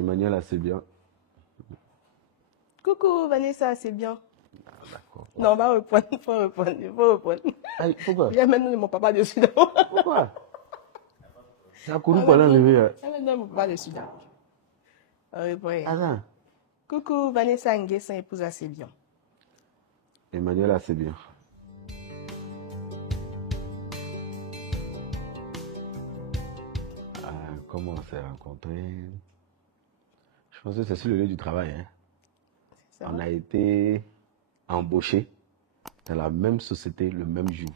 Emmanuel, c'est bien. Coucou Vanessa, c'est bien. D'accord. Non, on va reprendre, il faut reprendre. Hey, pourquoi? Il y a maintenant mon papa dessus d'abord. Pourquoi? Tu as couru pour l'enlever. Il y a maintenant mon papa dessus d'abord. Attends. Coucou Vanessa Nguessan, épouse assez bien. Emmanuel, c'est bien. Comment on s'est rencontrés? Je pense que c'est sur le lieu du travail. Hein. On a été embauchés dans la même société le même jour.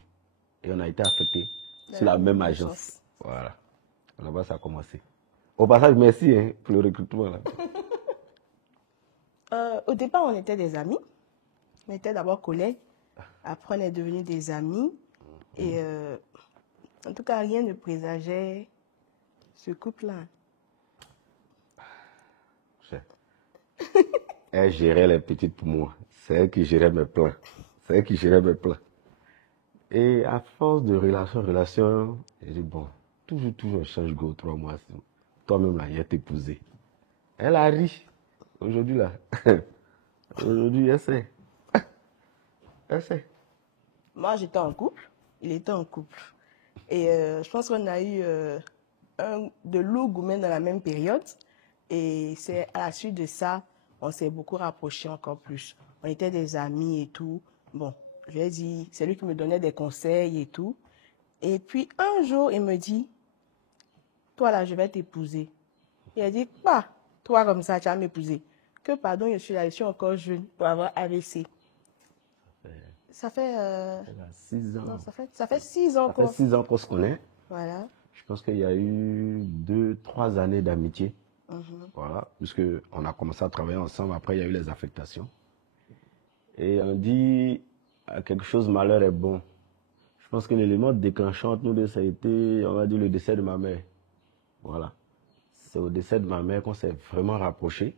Et on a été affectés sur la même agence. Voilà. Là-bas, ça a commencé. Au passage, merci hein, pour le recrutement. Là. Au départ, on était des amis. On était d'abord collègues. Après, on est devenus des amis. Et en tout cas, rien ne présageait ce couple-là. Elle gérait les petites pour moi. C'est elle qui gérait mes plans. C'est elle qui gérait mes plans. Et à force de relation, j'ai dit, bon, toujours, on change go 3 mois. Toi-même, là, il a t'épousé. Elle a ri. Aujourd'hui, là. Aujourd'hui, elle sait. Elle sait. Moi, j'étais en couple. Il était en couple. Et je pense qu'on a eu de lourds gourmets dans la même période. Et c'est à la suite de ça, on s'est beaucoup rapprochés encore plus. On était des amis et tout. Bon, je lui ai dit, c'est lui qui me donnait des conseils et tout. Et puis un jour, il me dit, toi là, je vais t'épouser. Il a dit, bah, toi comme ça, tu vas m'épouser. Que pardon, je suis encore jeune pour avoir AVC. Ça fait 6 ans. Non, ça fait 6 ans qu'on... Ça fait 6 ans qu'on se connaît. Voilà. Je pense qu'il y a eu 2-3 années d'amitié. Voilà, puisqu'on a commencé à travailler ensemble, après il y a eu les affectations. Et on dit, quelque chose, malheur est bon. Je pense que l'élément déclenchant entre nous deux, ça a été, on va dire, le décès de ma mère. Voilà. C'est au décès de ma mère qu'on s'est vraiment rapprochés.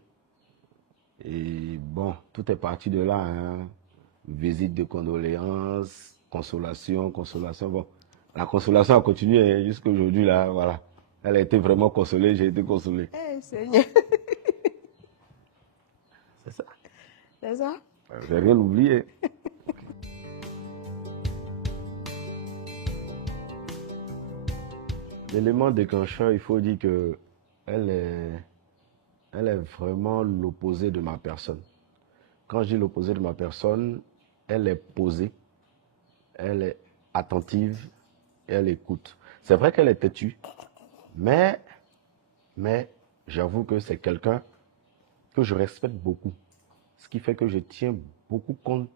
Et bon, tout est parti de là. Hein. Visite de condoléances, consolation. Bon, la consolation a continué hein, jusqu'à aujourd'hui, là, voilà. Elle a été vraiment consolée, j'ai été consolé. Eh, Seigneur. C'est ça. C'est ça. J'ai rien oublié. L'élément déclencheur, il faut dire que elle est vraiment l'opposé de ma personne. Quand je dis l'opposé de ma personne, elle est posée, elle est attentive et elle écoute. C'est vrai qu'elle est têtue, mais j'avoue que c'est quelqu'un que je respecte beaucoup. Ce qui fait que je tiens beaucoup compte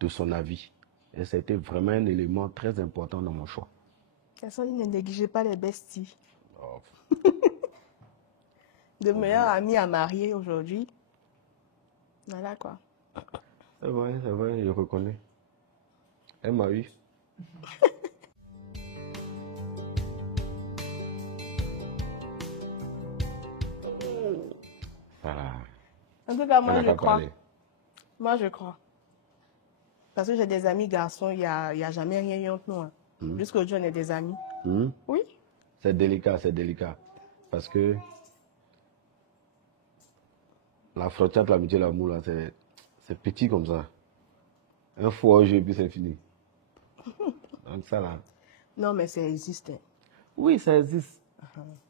de son avis. Et ça a été vraiment un élément très important dans mon choix. Personne ne négligez pas les besties. Oh. De meilleurs amis à marier aujourd'hui. Voilà quoi. C'est vrai, je reconnais. Elle m'a eu. Voilà. En tout cas, moi je crois. Moi je crois. Parce que j'ai des amis garçons, il n'y a jamais rien eu entre nous. Hein. Jusqu'aujourd'hui, on est des amis. Oui. C'est délicat. Parce que la frontière entre l'amitié et l'amour, là, c'est petit comme ça. Un faux jeu et puis c'est fini. Donc ça là. Non, mais ça existe. Oui, ça existe.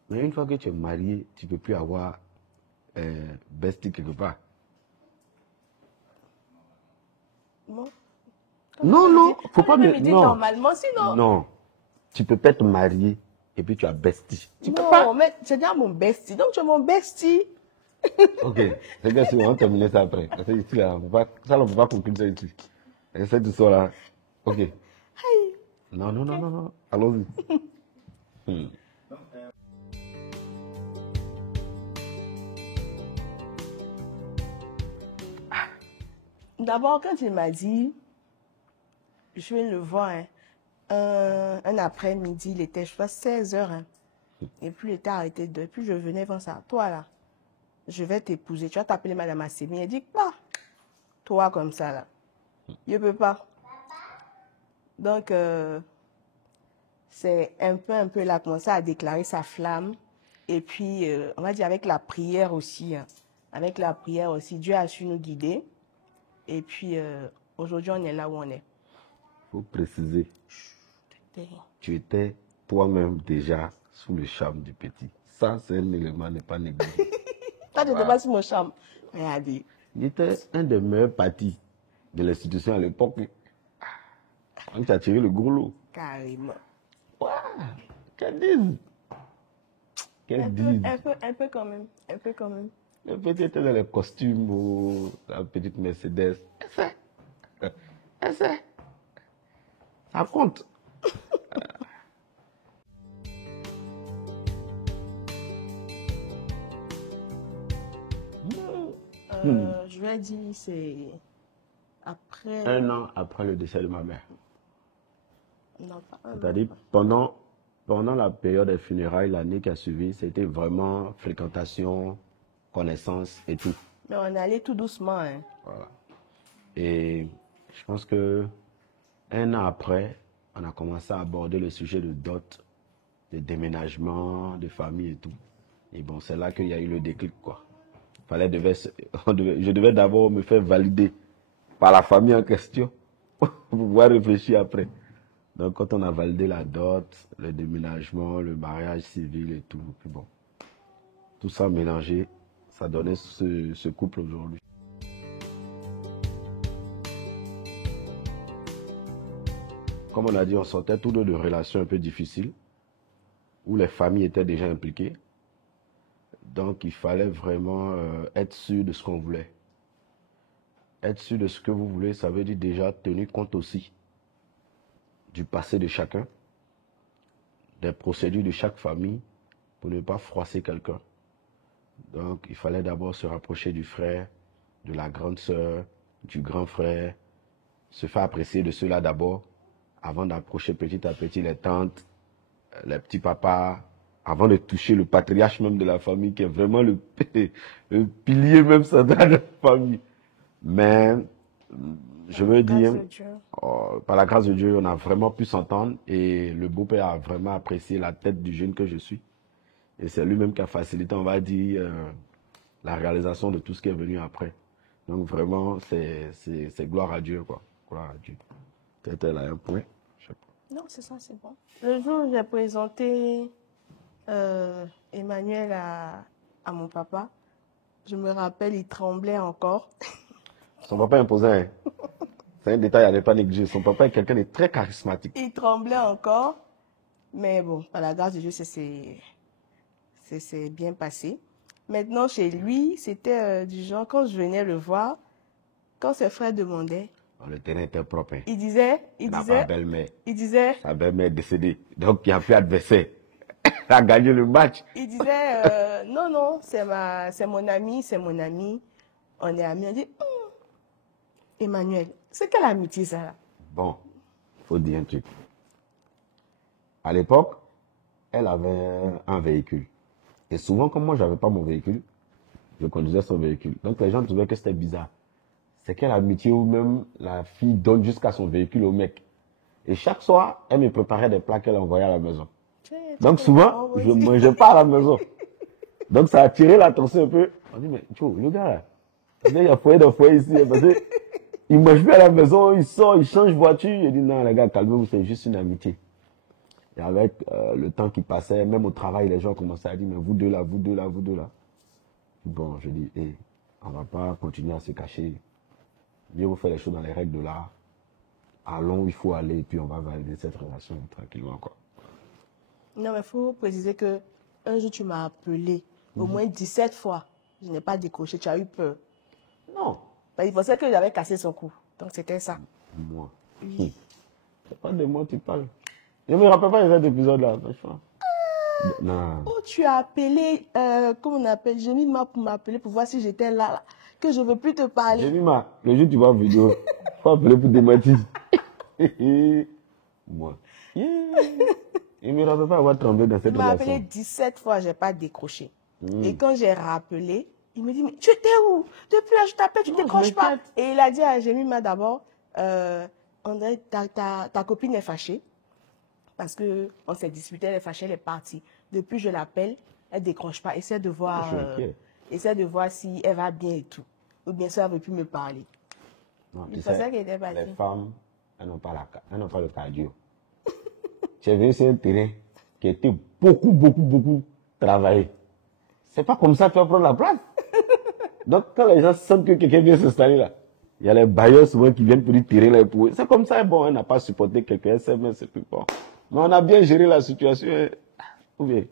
Mais une fois que tu es marié, tu ne peux plus avoir bestie quelque part. Bon. Non, faut pas me dire normalement, sinon. Non, tu peux pas être marié et puis tu as bestie. Tu non, peux pas. Mais c'est déjà mon bestie, donc tu es mon bestie. Ok, c'est bien sûr, on va terminer ça après. Parce que ici, là, on ne peut pas conclure ça ici. Et cette histoire-là, ok. Hey. Non, allons-y. D'abord, quand il m'a dit, je vais le voir, hein, un après-midi, il était, je crois, 16 heures. Hein, et puis, il était arrêté de. Puis, je venais voir ça. Toi, là, je vais t'épouser. Tu vas t'appeler Madame Assemi. Elle dit, pas. Toi, comme ça, là. Je ne peux pas. Donc, c'est un peu, il a commencé à déclarer sa flamme. Et puis, on va dire avec la prière aussi. Hein. Avec la prière aussi, Dieu a su nous guider. Et puis, aujourd'hui, on est là où on est. Il faut préciser, tu étais toi-même déjà sous le charme du petit. Ça, c'est un élément n'est pas négligé. Toi, tu n'étais pas sous mon charme. Regardez. Il était un des meilleurs partis de l'institution à l'époque. Tu as tiré le gros lot. Carrément. Ouais, qu'elle dise. Qu'elle dise. Un peu quand même. Un peu quand même. Le petit était dans les costumes, ou la petite Mercedes. Elle sait. Ça compte. Je vais dire, c'est après... 1 an après le décès de ma mère. Non, pas un an. C'est-à-dire, pendant la période des funérailles, l'année qui a suivi, c'était vraiment fréquentation, connaissance et tout. Mais on est allé tout doucement. Hein. Voilà. Et je pense que 1 an après, on a commencé à aborder le sujet de dot, de déménagement, de famille et tout. Et bon, c'est là qu'il y a eu le déclic, quoi. Je devais d'abord me faire valider par la famille en question pour pouvoir réfléchir après. Donc, quand on a validé la dot, le déménagement, le mariage civil et tout, puis bon, tout ça mélangé, ça donnait ce couple aujourd'hui. Comme on a dit, on sortait tous deux de relations un peu difficiles, où les familles étaient déjà impliquées. Donc, il fallait vraiment être sûr de ce qu'on voulait. Être sûr de ce que vous voulez, ça veut dire déjà tenir compte aussi du passé de chacun, des procédures de chaque famille, pour ne pas froisser quelqu'un. Donc, il fallait d'abord se rapprocher du frère, de la grande sœur, du grand frère, se faire apprécier de ceux-là d'abord, avant d'approcher petit à petit les tantes, les petits papas, avant de toucher le patriarche même de la famille, qui est vraiment le pilier même central de la famille. Mais, je veux dire, par la grâce de Dieu, on a vraiment pu s'entendre et le beau-père a vraiment apprécié la tête du jeune que je suis. Et c'est lui-même qui a facilité, on va dire, la réalisation de tout ce qui est venu après. Donc vraiment, c'est gloire à Dieu, quoi. Gloire à Dieu. Peut-être elle a un point. Je sais pas. Non, c'est ça, c'est bon. Le jour où j'ai présenté Emmanuel à mon papa, je me rappelle, il tremblait encore. Son papa est imposant. Hein. C'est un détail à ne pas négliger. Son papa est quelqu'un de très charismatique. Il tremblait encore. Mais bon, par la grâce de Dieu, c'est bien passé. Maintenant, chez lui, c'était du genre, quand je venais le voir, quand ses frères demandaient, le terrain était propre. Hein. Il disait, belle-mère. Il disait, sa belle-mère est décédée. Donc, il n'y a plus adversaire. Elle a gagné le match. Il disait, non, c'est mon ami. On est amis. On dit, Emmanuel, c'est quelle amitié ça là? Bon, il faut dire un truc. À l'époque, elle avait un véhicule. Et souvent, comme moi, je n'avais pas mon véhicule, je conduisais son véhicule. Donc, les gens trouvaient que c'était bizarre. C'est quelle amitié où même la fille donne jusqu'à son véhicule au mec. Et chaque soir, elle me préparait des plats qu'elle envoyait à la maison. Donc, souvent, je ne mangeais pas à la maison. Donc, ça a attiré l'attention un peu. On dit, mais Tcho, le gars là, il y a foyer de foyer ici. Parce que il ne mange plus à la maison, il sort, il change de voiture. Il dit, non, les gars, calmez-vous, c'est juste une amitié. Et avec le temps qui passait, même au travail, les gens commençaient à dire, mais vous deux là. Bon, je dis, on ne va pas continuer à se cacher. Mieux vous faire les choses dans les règles de l'art. Allons où il faut aller, et puis on va valider cette relation tranquillement, quoi. Non, mais il faut préciser que un jour, tu m'as appelé au moins 17 fois. Je n'ai pas décroché, tu as eu peur. Non. Il pensait que j'avais cassé son cou. Donc, c'était ça. Moi. Oui. C'est pas de moi tu parles. Je ne me rappelle pas de cet épisode-là, franchement. Non. Oh, tu as appelé, comment on appelle, Jemima pour m'appeler pour voir si j'étais là, que je ne veux plus te parler. Jemima, le jour où tu vas en vidéo, il faut appeler pour démentir. Moi. Yeah. Il ne me rappelle pas avoir tremblé dans cette relation. Il m'a appelé 17 fois, je n'ai pas décroché. Et quand j'ai rappelé, il me dit, mais tu étais où? Depuis là, je t'appelle, tu ne décroches pas. Et il a dit à Jemima d'abord, André, ta copine est fâchée. Parce qu'on s'est disputé, elle est fâchée, elle est partie. Depuis, je l'appelle, elle décroche pas. Essaie de voir, Je suis inquiet. Si elle va bien et tout. Ou bien ça, elle ne veut plus me parler. Non, Je tu pensais sais, qu'elle était partie. les femmes, elles n'ont pas le cardio. J'ai vu sur un terrain qui était beaucoup travaillé. C'est pas comme ça que tu vas prendre la place. Donc, quand les gens sentent que quelqu'un vient s'installer là, il y a les bailleurs souvent qui viennent pour lui tirer les poules. C'est comme ça, bon, elle n'a pas supporté quelqu'un, mais c'est plus fort. Mais on a bien géré la situation. Hein. Ou bien,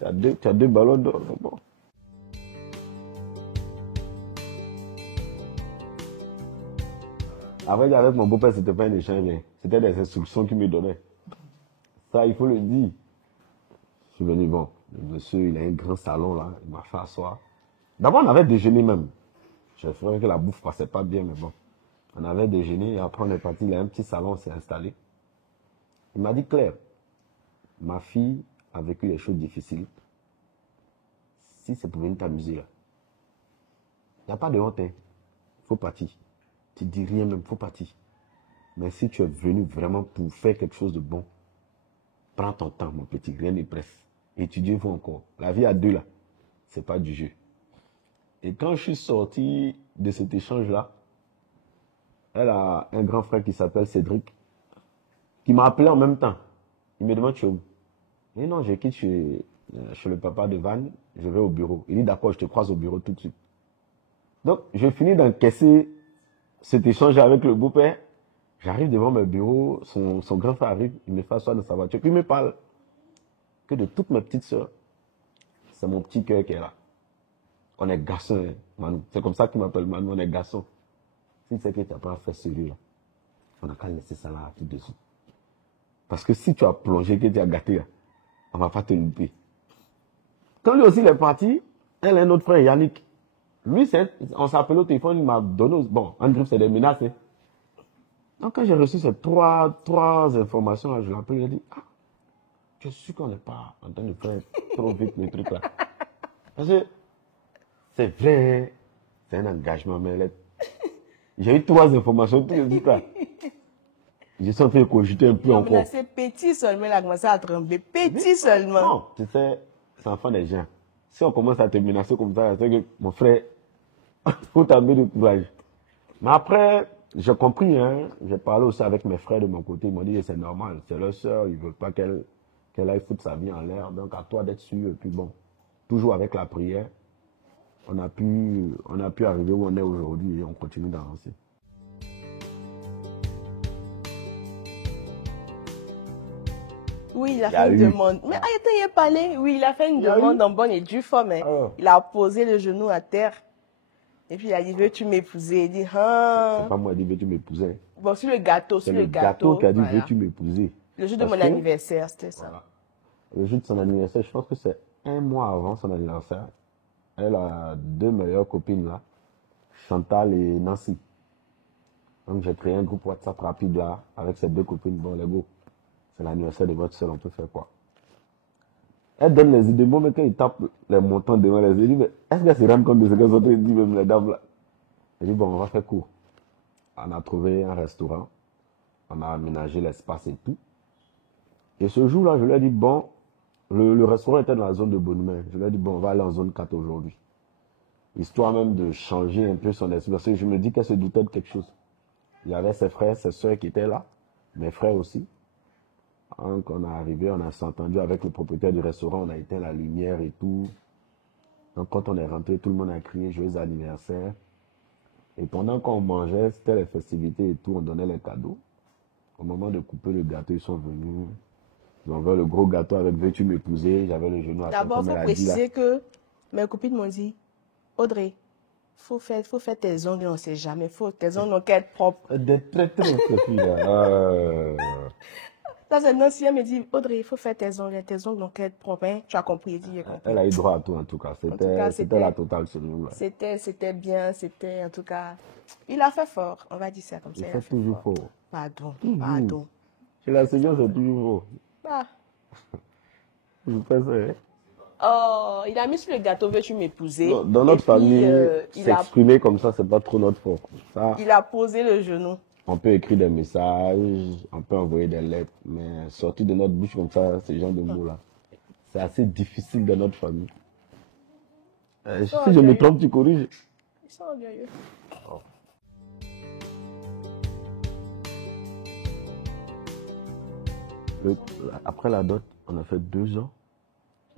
tu as deux ballons d'or. Bon. Avec mon beau-père, c'était pas un échange, mais c'était des instructions qu'il me donnait. Ça, il faut le dire. Je suis venu, bon, le monsieur, il a un grand salon là, il m'a fait asseoir. D'abord, on avait déjeuné même. J'ai fait que la bouffe passait pas bien, mais bon. On avait déjeuné et après on est parti, il a un petit salon, on s'est installé. Il m'a dit, Claire, ma fille a vécu des choses difficiles. Si c'est pour venir t'amuser là, il n'y a pas de honte, hein. Faut partir. Tu dis rien même, faut partir. Mais si tu es venu vraiment pour faire quelque chose de bon, prends ton temps, mon petit, rien n'est presse. Étudiez-vous encore. La vie à deux là, c'est pas du jeu. Et quand je suis sorti de cet échange-là, elle a un grand frère qui s'appelle Cédric, qui m'a appelé en même temps. Il me demande, tu es où? Et non, je quitte chez le papa de Van, je vais au bureau. Il dit, d'accord, je te croise au bureau tout de suite. Donc, je finis d'encaisser cet échange avec le beau-père. J'arrive devant mon bureau, son grand frère arrive, il me fait asseoir dans sa voiture, puis il me parle que de toutes mes petites sœurs, c'est mon petit cœur qui est là. On est garçons, hein, Manu. C'est comme ça qu'il m'appelle Manu, on est garçons. Si c'est que tu n'as pas fait celui-là, on n'a qu'à laisser ça là tout de suite. Parce que si tu as plongé, que tu as gâté, là, on ne va pas te louper. Quand lui aussi il est parti, elle a un autre frère, Yannick. Lui, on s'appelait au téléphone, il m'a donné, bon, en groupe, c'est des menaces. Hein. Donc, quand j'ai reçu ces trois informations, là, je l'appelle, il a dit, ah, je suis qu'on n'est pas en train de faire trop vite le truc là. Parce que, c'est vrai, c'est un engagement, mais j'ai eu 3 informations, tout le dit là. Je suis en train de cogiter un peu Non, encore. c'est petit seulement, il a commencé à trembler. Petit seulement. Non, tu sais, c'est enfant des gens. Si on commence à te menacer comme ça, c'est que mon frère, il faut t'amener de courage. Mais après, j'ai compris, hein, j'ai parlé aussi avec mes frères de mon côté, ils m'ont dit que c'est normal, c'est leur soeur, ils ne veulent pas qu'elle aille foutre sa vie en l'air, donc à toi d'être sûr, et puis bon, toujours avec la prière, on a pu arriver où on est aujourd'hui et on continue d'avancer. Oui, il a fait une demande. Mais arrêtez, il a parlé. Oui, il a fait une demande en bonne et due forme. Hein. Il a posé le genou à terre. Et puis il a dit, veux-tu m'épouser? Il dit, ah. C'est pas moi qui dit, veux-tu m'épouser? Bon, sur le gâteau, c'est le gâteau qui a dit, voilà. Veux-tu m'épouser? Le jour de mon anniversaire, c'était ça. Voilà. Le jour de son anniversaire, je pense que c'est 1 mois avant son anniversaire. Elle a 2 meilleures copines là, Chantal et Nancy. Donc j'ai créé un groupe WhatsApp rapide là, avec ces 2 copines. Bon, les go, c'est l'anniversaire de votre soeur, on peut faire quoi? Elle donne les idées. Bon, mais quand il tape les montants devant les idées, mais est-ce qu'elle se rend compte de ce qu'elles sont en train de dire, même les dames là? Elle dit, bon, on va faire court. On a trouvé un restaurant, on a aménagé l'espace et tout. Et ce jour-là, je lui ai dit, bon, le restaurant était dans la zone de Bonne-Main. Je lui ai dit, bon, on va aller en zone 4 aujourd'hui. Histoire même de changer un peu son esprit. Parce que je me dis qu'elle se doutait de quelque chose. Il y avait ses frères, ses soeurs qui étaient là, mes frères aussi. Donc on est arrivé, on a s'entendu avec le propriétaire du restaurant, on a éteint la lumière et tout. Donc quand on est rentré, tout le monde a crié joyeux anniversaire. Et pendant qu'on mangeait, c'était les festivités et tout, on donnait les cadeaux. Au moment de couper le gâteau, ils sont venus. Ils ont vu le gros gâteau avec veux-tu m'épouser, j'avais le genou à terre. D'abord, il faut préciser que mes copines m'ont dit, Audrey, faut faire tes ongles, on ne sait jamais. Tes ongles n'ont qu'à être propres. D'être très très là. Ça, c'est Nancy, elle me dit, Audrey, il faut faire tes ongles n'ont qu'à être propres. Hein? Tu as compris, j'ai compris. Elle a eu droit à tout en tout cas. C'était la totale sur nous. C'était bien, c'était en tout cas. Il a fait fort, on va dire ça comme ça. Il fait toujours fort. Pardon. Chez la Seigneur, c'est toujours fort. Ah. Je fais ça, hein? Oh, il a mis sur le gâteau, veux-tu m'épouser? Dans notre famille, s'exprimer comme ça, c'est pas trop notre fort. Ça, il a posé le genou. On peut écrire des messages, on peut envoyer des lettres, mais sortir de notre bouche comme ça, ce genre de mots-là, C'est assez difficile dans notre famille. Si je orgueilleux. me trompe, tu corriges. Ils sont orgueilleux. Après la dot, on a fait 2 ans.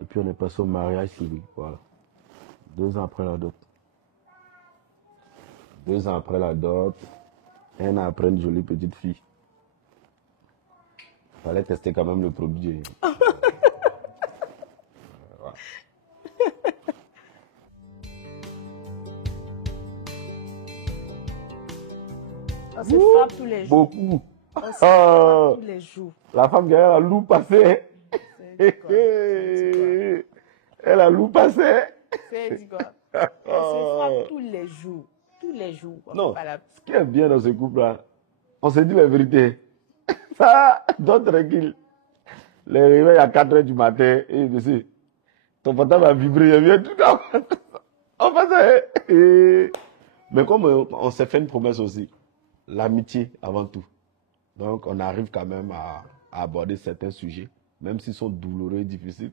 Et puis on est passé au mariage civil. Voilà. 2 ans après la dot. 2 ans après la dot. 1 an après une jolie petite fille. Fallait tester quand même le produit. Voilà. On se frappe tous les jours. Beaucoup. On se frappe tous les jours. La femme qui a la loupe passée. C'est quoi? C'est Elle a loup passé. quoi? On se frappe tous les jours. Tous les jours. Non, Pas la- ce qui est bien dans ce couple-là, on se dit la vérité. Ça, d'autres tranquille. Les réveils à 4 h du matin, et je sais, ton portable va vibrer, il y a tout ça. On fait ça. Mais comme on s'est fait une promesse aussi, l'amitié avant tout. Donc, on arrive quand même à aborder certains sujets, même s'ils sont douloureux et difficiles.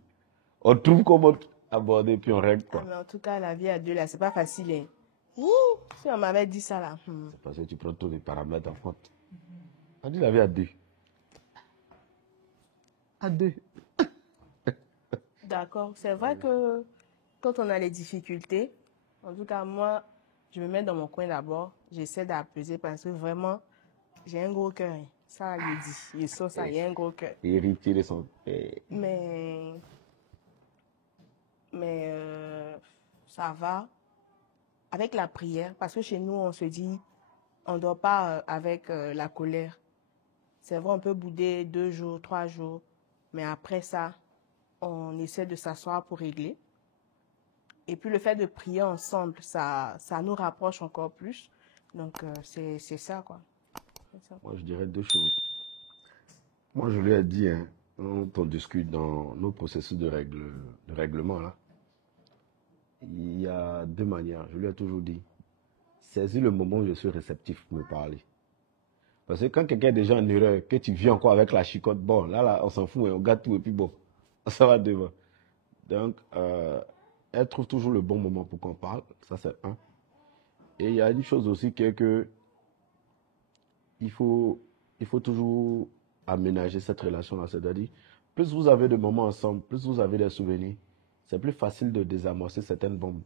On trouve comment aborder, puis on règle quoi. Ah, mais en tout cas, la vie à deux, là, c'est pas facile. Hein. Ouh, si on m'avait dit ça, là. C'est parce que tu prends tous les paramètres en compte. On dit la vie à 2. À 2. D'accord. C'est vrai que quand on a les difficultés, en tout cas, moi, je me mets dans mon coin d'abord. J'essaie d'apaiser parce que vraiment, j'ai un gros cœur. Hein. Ça, il dit. Il sort ça, il y a un gros cœur. Héritier de son père. Mais ça va avec la prière. Parce que chez nous, on se dit, on ne dort pas avec la colère. C'est vrai, on peut bouder 2 jours, 3 jours. Mais après ça, on essaie de s'asseoir pour régler. Et puis le fait de prier ensemble, ça nous rapproche encore plus. Donc c'est ça, quoi. C'est ça. Moi, je dirais 2 choses. Moi, je lui ai dit, hein, quand on discute dans nos processus de règlement, là, il y a 2 manières. Je lui ai toujours dit, saisis le moment où je suis réceptif pour me parler. Parce que quand quelqu'un est déjà en erreur, que tu viens encore avec la chicotte, bon, là, on s'en fout, on garde tout et puis bon, ça va devant. Donc, elle trouve toujours le bon moment pour qu'on parle, ça c'est un. Et il y a une chose aussi qui est que il faut toujours aménager cette relation-là, c'est-à-dire, plus vous avez de moments ensemble, plus vous avez des souvenirs, c'est plus facile de désamorcer certaines bombes.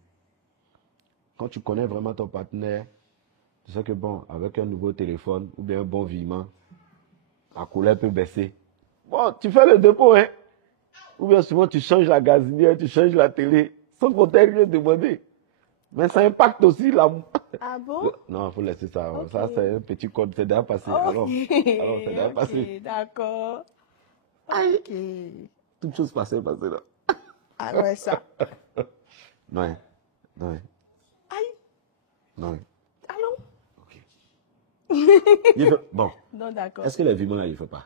Quand tu connais vraiment ton partenaire, tu sais que bon, avec un nouveau téléphone ou bien un bon virement, la couleur peut baisser. Bon, tu fais le dépôt, hein. Ou bien souvent tu changes la gazinière, tu changes la télé, sans qu'on t'ait rien demandé. Mais ça impacte aussi la... Ah bon? Non, il faut laisser ça. Ok. Ça, c'est un petit code, c'est déjà passé. Alors, c'est déjà passé. D'accord. Aïe. Ok. Toutes choses passées, là. Alors ça. Non, non, Aïe. non. Allons. Ok. Bon, Non, d'accord. est-ce que les virements là, il ne fait pas?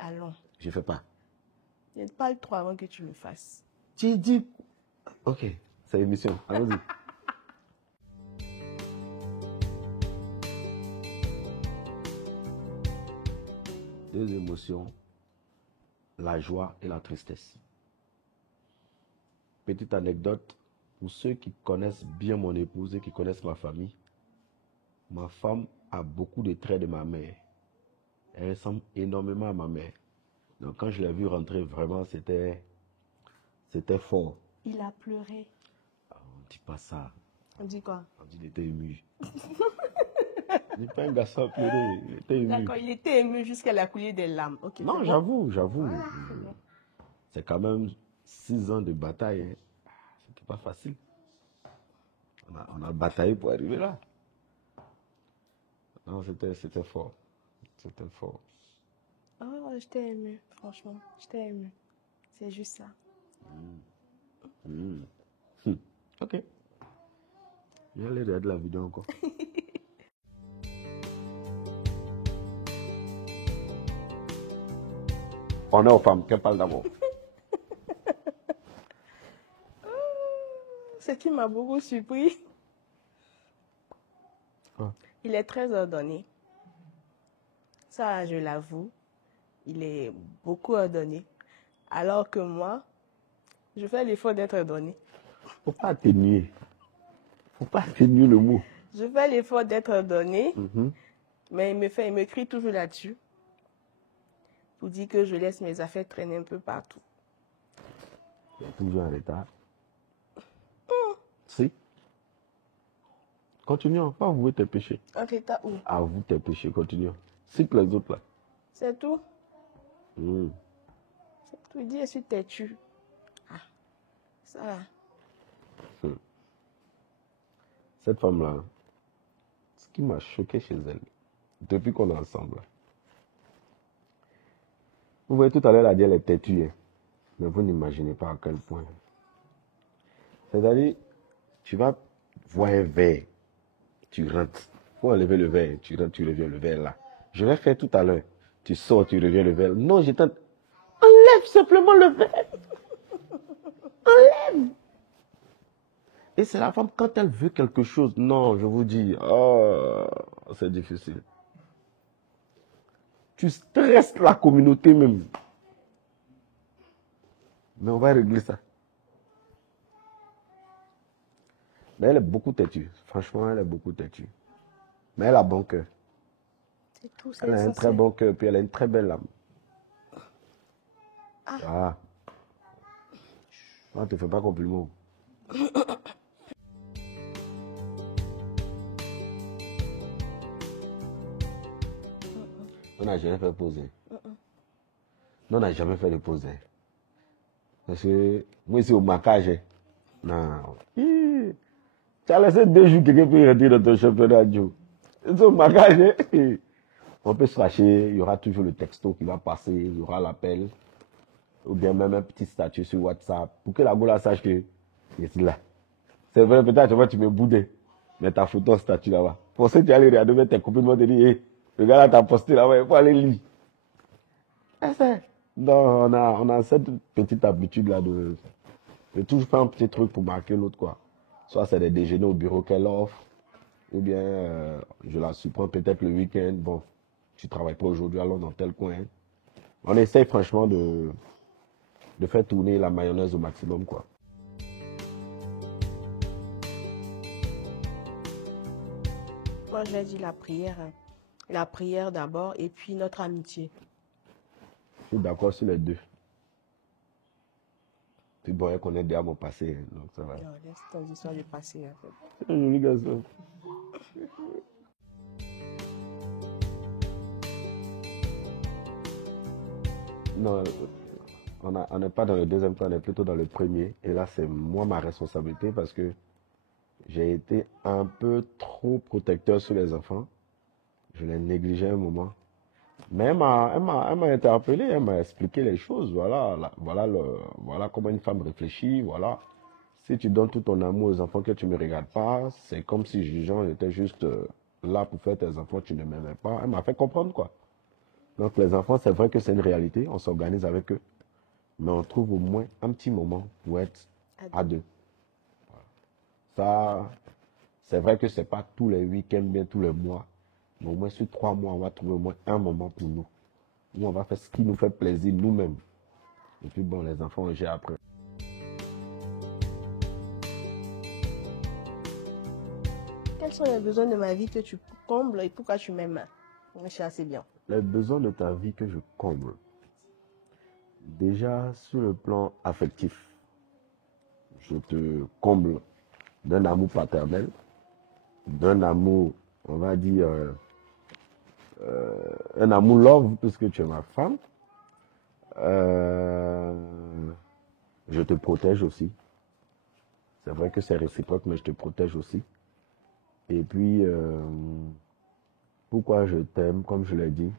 Allons. Je ne fais pas. Il n'y a pas le droit avant que tu le fasses. Tu dis... Ok, c'est l'émission. Allons-y. Deux émotions, la joie et la tristesse. Petite anecdote, pour ceux qui connaissent bien mon épouse et qui connaissent ma famille, ma femme a beaucoup de traits de ma mère. Elle ressemble énormément à ma mère. Donc quand je l'ai vue rentrer, vraiment, c'était fort. Il a pleuré. Ah, on ne dit pas ça. On dit quoi? On dit qu'il était ému. Il n'est pas un garçon à pleurer, il était ému. D'accord, il était ému jusqu'à la coulée des larmes. Okay, Non, j'avoue. C'est quand même 6 ans de bataille. Hein. C'était pas facile. On a bataillé pour arriver là. Non, c'était fort. C'était fort. Oh, je t'ai ému, franchement. Je t'ai ému. C'est juste ça. Ok. Je vais aller regarder la vidéo encore. On est aux femmes, qu'elle parle d'abord. Ce qui m'a beaucoup surpris, Quoi? il est très ordonné. Ça, je l'avoue. Il est beaucoup ordonné. Alors que moi, Je fais l'effort d'être donné. Faut pas atténuer. Faut pas atténuer le mot. Je fais l'effort d'être donné, mais il me crie toujours là-dessus. Pour dire que je laisse mes affaires traîner un peu partout. Tu es toujours en retard. Si. Continuons. Pas avouer tes péchés. En retard où? Avoue tes péchés. Continuons. Cite les autres là. C'est tout. Mm. C'est tout. Il dit, je suis têtu. Ah, ça va. Cette femme-là, ce qui m'a choqué chez elle, depuis qu'on est ensemble, là. Vous voyez, tout à l'heure, elle a dit elle est têtue, hein. Mais vous n'imaginez pas à quel point. C'est-à-dire, tu vas voir un verre, tu rentres. Pour enlever le verre, tu rentres, tu reviens, le verre là. Je vais faire tout à l'heure. Tu sors, tu reviens, le verre. Non, je tente. Enlève simplement le verre. Enlève. Et c'est la femme, quand elle veut quelque chose, non, je vous dis, oh, c'est difficile. Tu stresses la communauté même. Mais on va régler ça. Mais elle est beaucoup têtue. Franchement, elle est beaucoup têtue. Mais elle a bon cœur. C'est tout. Elle a un très bon cœur, puis elle a une très belle âme. Ah. Ne te fais pas compliment. On n'a jamais fait poser. Non, on n'a jamais fait de poser. Parce que moi, c'est au marquage. Non. Tu as laissé 2 jours que quelqu'un peut rentrer dans ton championnat de jeu. C'est au marquage. On peut se fâcher, il y aura toujours le texto qui va passer, il y aura l'appel. Ou bien même un petit statut sur WhatsApp. Pour que la goula sache que je suis là. C'est vrai, peut-être tu me boudais. Mais t'as foutu ton statut là-bas. Pour ça, tu allais regarder tes copines, vont te dire, hey, le gars là t'a posté là-bas, il faut aller lire. Donc, on a cette petite habitude là de toujours faire un petit truc pour marquer l'autre, quoi. Soit c'est des déjeuners au bureau qu'elle offre, ou bien je la surprends peut-être le week-end. Bon, tu travailles pas aujourd'hui, allons dans tel coin. On essaye franchement de faire tourner la mayonnaise au maximum, quoi. Moi, je vais dire la prière. La prière d'abord et puis notre amitié. Je suis d'accord sur les deux. Tu dois connaître déjà mon passé, donc ça va. Non, laisse ton histoire du passé, en fait. C'est un joli garçon. Non, on n'est pas dans le deuxième temps, on est plutôt dans le premier. Et là, c'est moi ma responsabilité parce que j'ai été un peu trop protecteur sur les enfants. Je les négligeais un moment. Mais elle m'a interpellé, elle m'a expliqué les choses. Voilà comment une femme réfléchit. Voilà. Si tu donnes tout ton amour aux enfants que tu ne me regardes pas, c'est comme si jugeant j'étais juste là pour faire tes enfants, tu ne m'aimais pas. Elle m'a fait comprendre, quoi. Donc les enfants, c'est vrai que c'est une réalité, on s'organise avec eux. Mais on trouve au moins un petit moment pour être à deux. Voilà. Ça, c'est vrai que ce n'est pas tous les week-ends, bien tous les mois. Mais au moins sur 3 mois, on va trouver au moins un moment pour nous. Où on va faire ce qui nous fait plaisir nous-mêmes. Et puis bon, les enfants, on gère après. Quels sont les besoins de ma vie que tu combles et pourquoi tu m'aimes? Je suis assez bien. Les besoins de ta vie que je comble. Déjà, sur le plan affectif, je te comble d'un amour paternel, d'un amour, on va dire, un amour love, puisque tu es ma femme. Je te protège aussi. C'est vrai que c'est réciproque, mais je te protège aussi. Et puis, pourquoi je t'aime, comme je l'ai dit.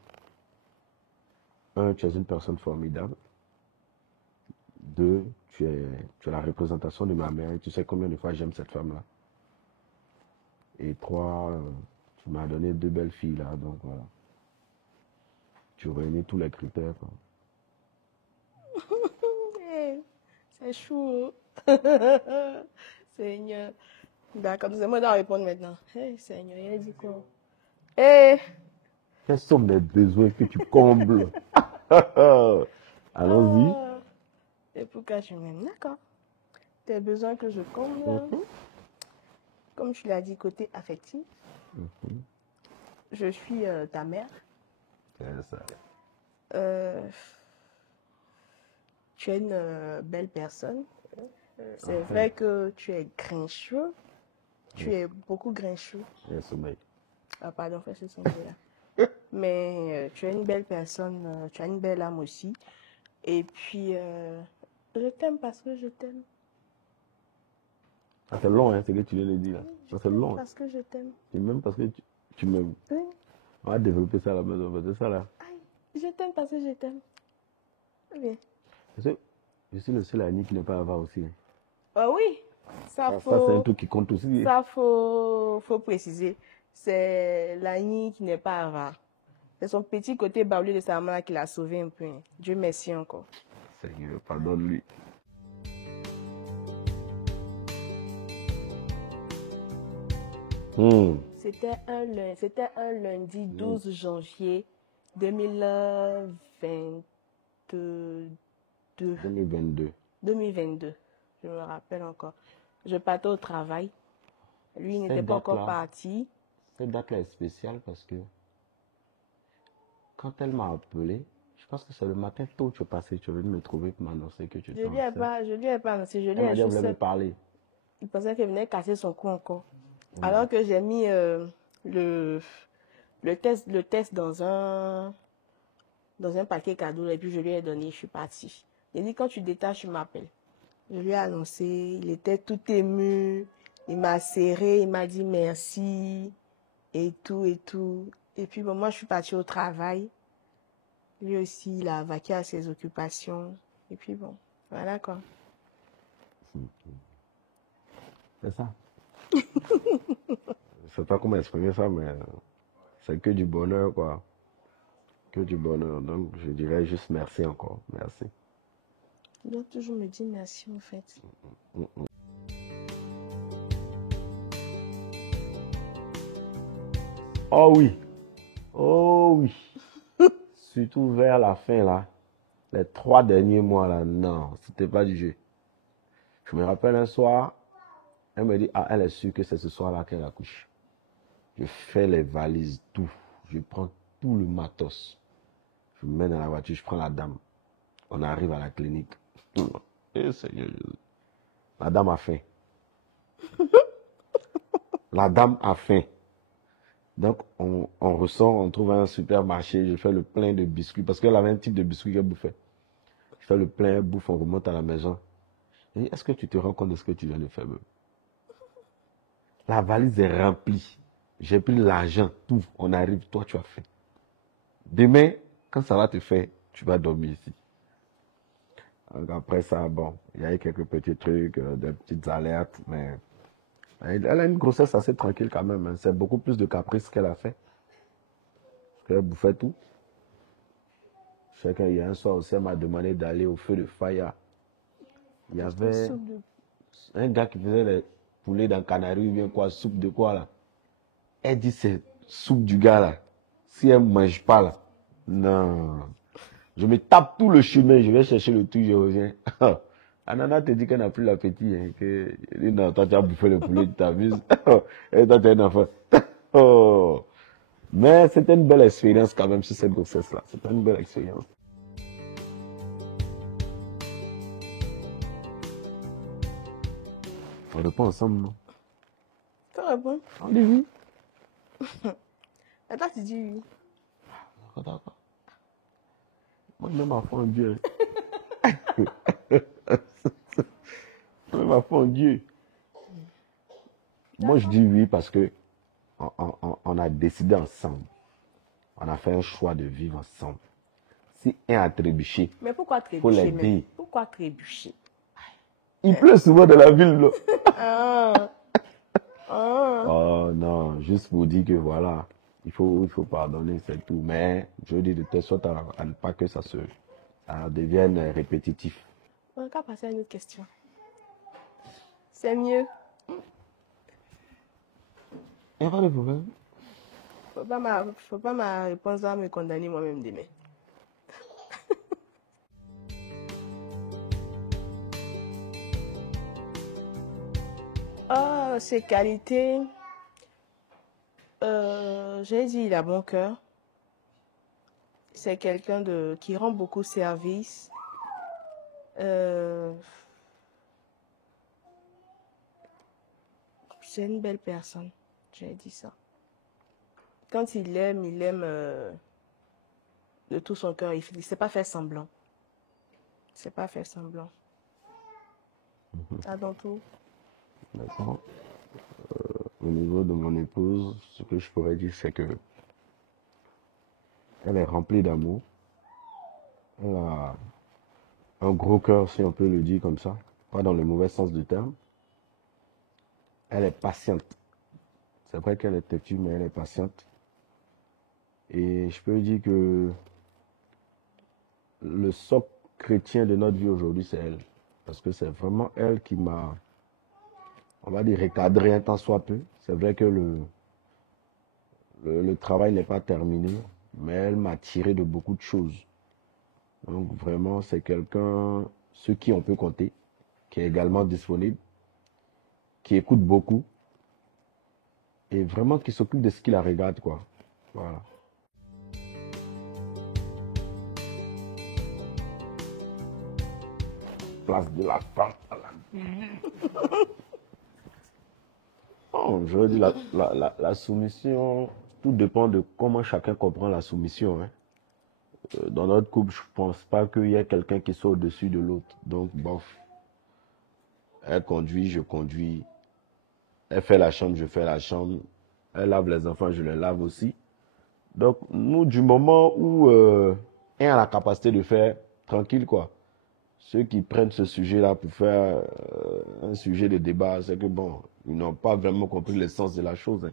1, tu es une personne formidable. 2, tu es la représentation de ma mère. Et tu sais combien de fois j'aime cette femme-là. Et 3, tu m'as donné 2 belles filles là, donc voilà. Tu réunis tous les critères, quoi. C'est chou. Seigneur. D'accord, c'est moi d'en répondre maintenant. Hey, Seigneur, il a dit quoi? Hey. Quels sont les besoins que tu combles? Allons-y. Et pourquoi je m'aime? D'accord. Tes besoins que je comble. Comme tu l'as dit, côté affectif. Je suis ta mère. C'est ça. Tu es une belle personne. C'est vrai que tu es grincheux. Tu es beaucoup grincheux. Et le sommeil. Ah, pardon, fais ce son-là. Mais tu es une belle personne. Tu as une belle âme aussi. Et puis, je t'aime parce que je t'aime. Ça c'est long, hein, ce que tu viens de dire. Ça c'est long. Parce que je t'aime. Et même parce que tu m'aimes. Oui. On va développer ça à la maison. C'est ça là. Aïe, je t'aime parce que je t'aime. Bien. Parce que je suis le seul ami qui n'est pas avare aussi. Oui, Ça c'est un truc qui compte aussi. Ça, faut préciser. C'est l'Annie qui n'est pas avare. C'est son petit côté bablé de sa maman qui l'a sauvé un peu. Dieu merci encore. Seigneur, pardonne-lui. C'était un lundi 12 janvier 2022. 2022, je me rappelle encore. Je partais au travail. Lui, il n'était pas encore parti. Cette date-là est spéciale parce que quand elle m'a appelé, je pense que c'est le matin tôt que tu es passé, tu es venu me trouver pour m'annoncer que tu étais enceinte. Je lui ai pas annoncé, je lui ai Elle juste voulait me parler. Il pensait qu'elle venait casser son cou encore. Alors que j'ai mis le test dans un paquet cadeau et puis je lui ai donné, je suis partie. Il dit quand tu détaches, tu m'appelles. Je lui ai annoncé, il était tout ému, il m'a serré, il m'a dit merci et tout et tout. Et puis bon, moi je suis partie au travail. Lui aussi, il a vaqué à ses occupations. Et puis bon, voilà quoi. C'est ça. Je sais pas comment exprimer ça, mais c'est que du bonheur, quoi. Que du bonheur. Donc, je dirais juste merci encore. Merci. Il doit toujours me dire merci, en fait. Oh oui. Oh oui. Surtout vers la fin, là. Les 3 derniers mois, là, non, c'était pas du jeu. Je me rappelle un soir, elle me dit, ah, elle est sûre que c'est ce soir-là qu'elle accouche. Je fais les valises, tout. Je prends tout le matos. Je me mets dans la voiture, je prends la dame. On arrive à la clinique. Eh, Seigneur Jésus. La dame a faim. La dame a faim. Donc, on ressort, on trouve un supermarché, je fais le plein de biscuits, parce qu'elle avait un type de biscuits qu'elle bouffait. Je fais le plein, elle bouffe, on remonte à la maison. Et est-ce que tu te rends compte de ce que tu viens de faire, même? La valise est remplie. J'ai pris l'argent, tout. On arrive, toi, tu as faim. Demain, quand ça va te faire, tu vas dormir ici. Donc après ça, bon, il y a eu quelques petits trucs, des petites alertes, mais elle a une grossesse assez tranquille quand même. Hein. C'est beaucoup plus de caprices qu'elle a fait. Parce qu'elle bouffait tout. Je sais qu'il y a un soir aussi, elle m'a demandé d'aller au feu de Faya. Il y avait un gars qui faisait les poulets dans Canary ou bien quoi, soupe de quoi là. Elle dit c'est soupe du gars là. Si elle ne mange pas là, non. Je me tape tout le chemin, je vais chercher le truc, je reviens. Anana te dit qu'elle n'a plus l'appétit. Hein, que... Elle dit non, toi tu as bouffé le poulet, tu t'amuses. Et toi tu es un enfant. Oh. Mais c'était une belle expérience quand même sur cette grossesse-là. C'était une belle expérience. On répond ensemble, non? Tu réponds? On dit oui. Et toi, tu dis oui. D'accord. Moi, je mets ma foi en Dieu. Je mets ma foi en Dieu. Moi, je dis oui parce que on a décidé ensemble. On a fait un choix de vivre ensemble. Si un a trébuché, mais pourquoi faut trébucher l'aider. Pourquoi trébucher? Il pleut souvent dans la ville, là. Oh non, juste pour dire que voilà, il faut pardonner, c'est tout. Mais je dis de telle sorte à ne pas que ça devienne répétitif. On va passer à une autre question. C'est mieux. Il n'y a pas de problème. Faut pas ma réponse à me condamner moi-même demain. Ses qualités, j'ai dit, il a bon cœur. C'est quelqu'un qui rend beaucoup service. C'est une belle personne, j'ai dit ça. Quand il aime de tout son cœur. Il ne sait pas faire semblant. Il ne sait pas faire semblant. À ton tour. D'accord. Au niveau de mon épouse, ce que je pourrais dire, c'est que elle est remplie d'amour. Elle a un gros cœur, si on peut le dire comme ça, pas dans le mauvais sens du terme. Elle est patiente. C'est vrai qu'elle est têtue, mais elle est patiente. Et je peux dire que le socle chrétien de notre vie aujourd'hui, c'est elle. Parce que c'est vraiment elle qui m'a, on va dire, recadré un tant soit peu. C'est vrai que le travail n'est pas terminé, mais elle m'a tiré de beaucoup de choses. Donc vraiment, c'est quelqu'un sur qui on peut compter, qui est également disponible, qui écoute beaucoup et vraiment qui s'occupe de ce qui la regarde, quoi. Voilà. Place de la femme à la... Oh, je veux dire, la soumission, tout dépend de comment chacun comprend la soumission. Hein. Dans notre couple, je ne pense pas qu'il y ait quelqu'un qui soit au-dessus de l'autre. Donc, bof. Elle conduit, je conduis. Elle fait la chambre, je fais la chambre. Elle lave les enfants, je les lave aussi. Donc, nous, du moment où un a la capacité de faire, tranquille, quoi. Ceux qui prennent ce sujet-là pour faire un sujet de débat, c'est que, bon, ils n'ont pas vraiment compris l'essence de la chose. Hein.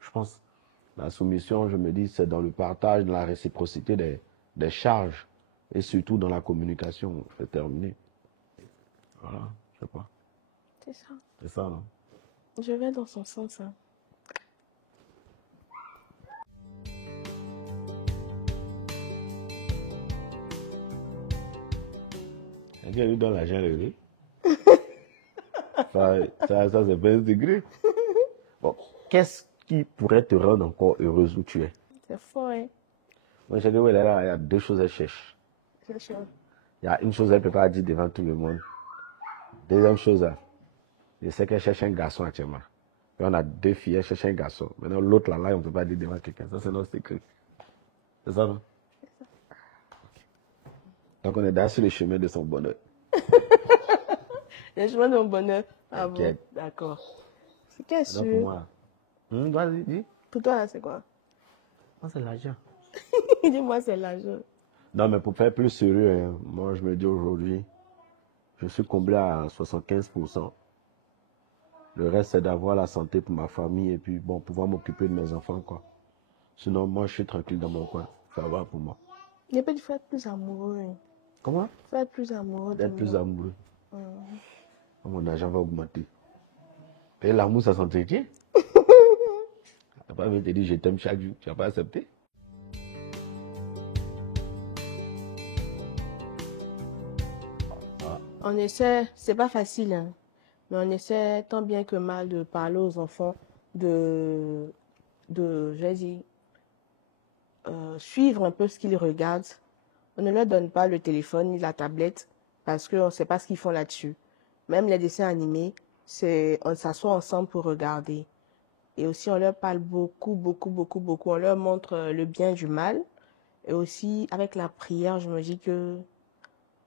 Je pense la soumission, je me dis, c'est dans le partage, dans la réciprocité des charges et surtout dans la communication. C'est terminé. Voilà, je sais pas. C'est ça. C'est ça, non? Je vais dans son sens. Hein. Elle lui donne l'argent levé. Ça c'est pas un degré. Bon, qu'est-ce qui pourrait te rendre encore heureuse où tu es? C'est fort, hein? Moi, j'ai dit, ouais, là, il y a deux choses qu'elle cherche. C'est sûr. Il y a une chose qu'elle ne peut pas dire devant tout le monde. Deuxième chose, je sais qu'elle cherche un garçon actuellement. Et on a deux filles, elle cherche un garçon. Maintenant, l'autre, là, on ne peut pas dire devant quelqu'un. Ça, c'est notre secret. C'est ça, non? C'est ça. Donc, on est dans sur le chemin de son bonheur. Le chemin de mon bonheur. Ah bon, d'accord. C'est qu'est-ce que pour moi, vas-y, dis. Pour toi, là, c'est quoi? Moi, c'est l'argent. Dis-moi, c'est l'argent. Non, mais pour faire plus sérieux, hein, moi, je me dis aujourd'hui, je suis comblé à 75%. Le reste, c'est d'avoir la santé pour ma famille et puis, bon, pouvoir m'occuper de mes enfants, quoi. Sinon, moi, je suis tranquille dans mon coin. Ça va pour moi. Il n'y a pas de faire plus amoureux. Hein. Comment? Faire plus amoureux. D'être plus amoureux. Mon argent va augmenter. Et l'amour, ça s'entretient. Tu n'as pas envie de te dire je t'aime chaque jour. Tu n'as pas accepté. On essaie, c'est pas facile, hein, mais on essaie tant bien que mal de parler aux enfants, j'ai dit, suivre un peu ce qu'ils regardent. On ne leur donne pas le téléphone ni la tablette parce qu'on ne sait pas ce qu'ils font là-dessus. Même les dessins animés, on s'assoit ensemble pour regarder. Et aussi, on leur parle beaucoup, beaucoup, beaucoup, beaucoup. On leur montre le bien du mal. Et aussi, avec la prière, je me dis que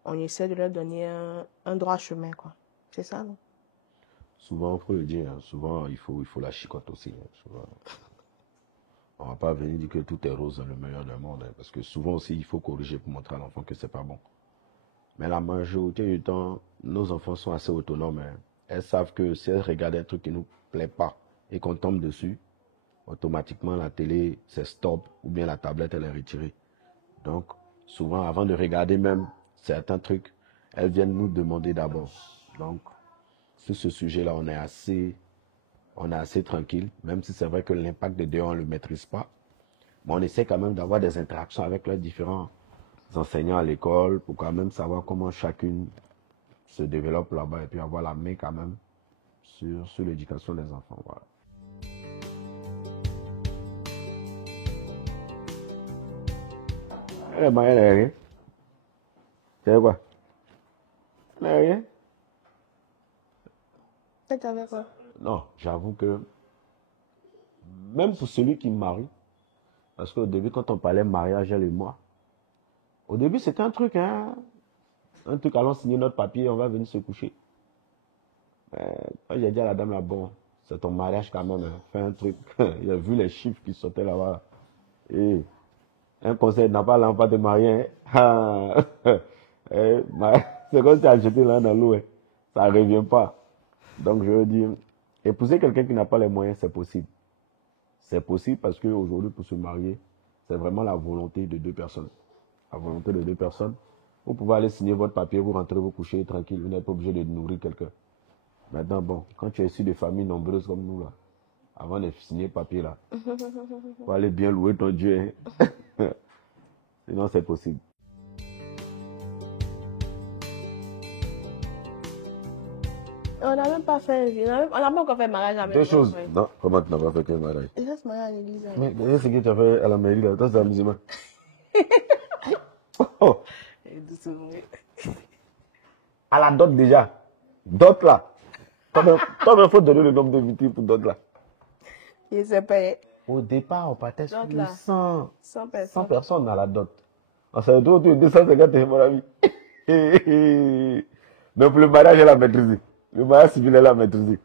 on essaie de leur donner un droit chemin, quoi. C'est ça, non? Souvent, il faut le dire, hein, souvent, il faut la chicotte aussi. Hein, souvent. On ne va pas venir dire que tout est rose dans le meilleur des mondes. Hein, parce que souvent aussi, il faut corriger pour montrer à l'enfant que c'est pas bon. Mais la majorité du temps, nos enfants sont assez autonomes. Hein. Elles savent que si elles regardent un truc qui ne nous plaît pas et qu'on tombe dessus, automatiquement la télé, c'est stop ou bien la tablette, elle est retirée. Donc, souvent, avant de regarder même certains trucs, elles viennent nous demander d'abord. Donc, sur ce sujet-là, on est assez tranquille, même si c'est vrai que l'impact de dehors, on ne le maîtrise pas. Mais on essaie quand même d'avoir des interactions avec les différents enseignants à l'école pour quand même savoir comment chacune se développe là-bas et puis avoir la main quand même sur l'éducation des enfants. Voilà. Elle est mariée, elle n'a rien. Tu sais quoi? Elle n'a rien. Peut-être avec quoi? Non, j'avoue que même pour celui qui me marie, parce qu'au début, quand on parlait mariage, elle et moi, au début, c'était un truc, hein. Un truc, allons signer notre papier, on va venir se coucher. Moi, j'ai dit à la dame là, bon, c'est ton mariage quand même, hein. Fais un truc. Il a vu les chiffres qui sautaient là-bas. Et un conseil n'a pas l'enfant de marier. Hein. C'est comme si tu as jeté l'un dans l'eau. Hein. Ça ne revient pas. Donc, je veux dire, épouser quelqu'un qui n'a pas les moyens, c'est possible. C'est possible parce qu'aujourd'hui, pour se marier, c'est vraiment la volonté de deux personnes. La volonté de deux personnes. Vous pouvez aller signer votre papier, vous rentrez, vous couchez tranquille. Vous n'êtes pas obligé de nourrir quelqu'un. Maintenant, bon, quand tu es issu de familles nombreuses comme nous, là, avant de signer le papier, là, il faut aller bien louer ton Dieu. Hein. Sinon, c'est possible. On n'a même pas fait, on n'a pas encore fait mariage à la maison. Deux choses. Non, comment tu n'as pas fait qu'un mariage? Il va se marier à l'église. Hein. Mais ce que tu as fait à la mairie, là, toi, c'est un musulman. Oh. À la dot déjà. Dot là. Toi-même, il faut donner le nombre de victimes pour dot là. Il s'est payé. Au départ, on partait sur 100 personnes. 100 personnes à la dot. On s'est retrouvé autour de 250, mon ami. Mais pour le mariage, elle a maîtrisé. Le mariage civil, elle a maîtrisé.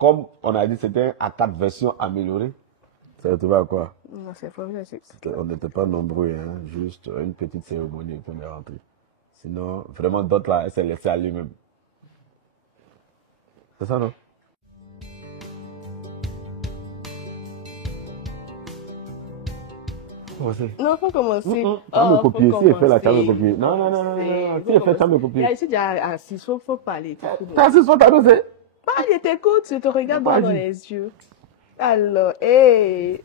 Comme on a dit, c'était un A4 version améliorée. Ça retrouvé à quoi? Non, c'est pas vrai. On n'était pas nombreux, hein. Juste une petite cérémonie et puis on est rentré. Sinon, vraiment, d'autres là, elle s'est laissée à lui-même. C'est ça, non? Non, faut commencer. Tu vas me copier. Si elle fait là, tu vas me copier. Non. Si elle fait, tu vas me copier. Il suis déjà assis, faut parler. T'es assis sur ta dose. Parle, t'écoute, je te regarde dans les yeux. Alors, hey.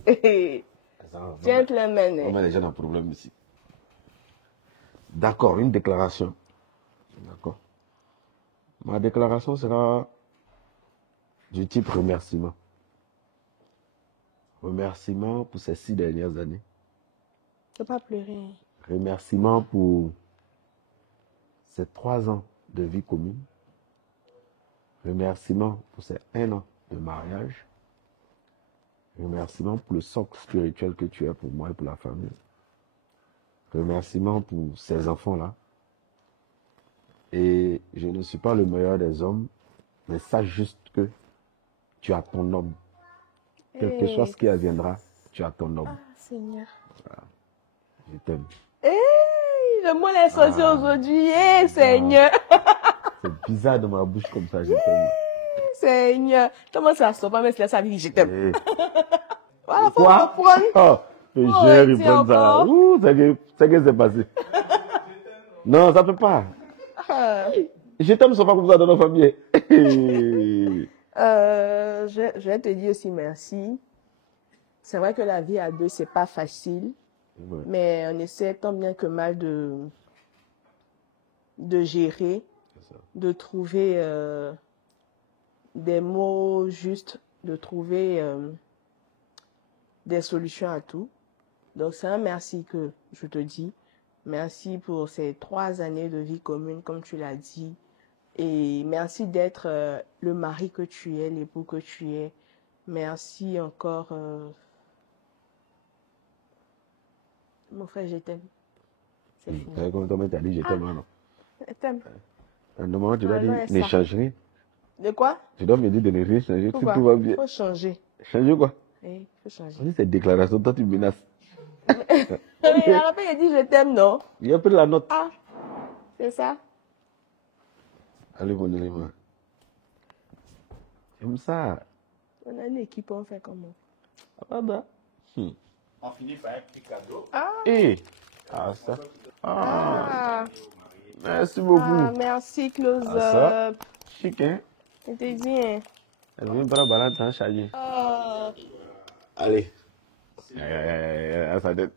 Gentleman. On met les gens en problème ici. D'accord, une déclaration. D'accord. Ma déclaration sera du type remerciement. Remerciement pour ces 6 dernières années. Ne pas pleurer. Remerciement pour ces 3 ans de vie commune. Remerciement pour ces 1 an de mariage. Remerciement pour le socle spirituel que tu es pour moi et pour la famille. Remerciement pour ces enfants-là. Et je ne suis pas le meilleur des hommes, mais sache juste que tu as ton homme. Quel que soit ce qui adviendra, tu as ton homme. Ah, Seigneur. Voilà. Je t'aime. Le mot est sorti aujourd'hui. Seigneur. C'est bizarre de ma bouche comme ça, je t'aime. Seigneur. Comment ça sort pas, mais c'est la vie, je t'aime. Voilà, faut Quoi? comprendre. Oh, mais je vais reprendre ça. Ouh, c'est que c'est passé. Non, ça peut pas. Je t'aime, c'est pas comme ça dans nos familles. Je vais te dire aussi merci. C'est vrai que la vie à deux, c'est pas facile. Ouais. Mais on essaie tant bien que mal de gérer, de trouver des mots justes, de trouver des solutions à tout. Donc c'est un merci que je te dis. Merci pour ces 3 années de vie commune, comme tu l'as dit. Et merci d'être le mari que tu es, l'époux que tu es. Merci encore. Mon frère, je t'aime. C'est fini. Comment tu as dit je t'aime, non? Je t'aime. Normalement, tu dois dire ne change rien. De quoi? Tu dois me dire de ne rien changer. Pourquoi? Tout va bien. Il faut changer. Changer quoi? Il faut changer. On dit cette déclaration, toi tu menaces. Mais à la fin, il dit je t'aime, non? Il y a un peu de la note. Ah, c'est ça? Allez, mon élément. Comme ça. On a une équipe, on fait comment? Ah, bah. On finit par un petit cadeau. Ça. Merci Ah, beaucoup. merci, close ça. up. Chic, hein? C'était bien. Elle vient pas la balade, t'as chargé. Oh. Allez. Ça tête.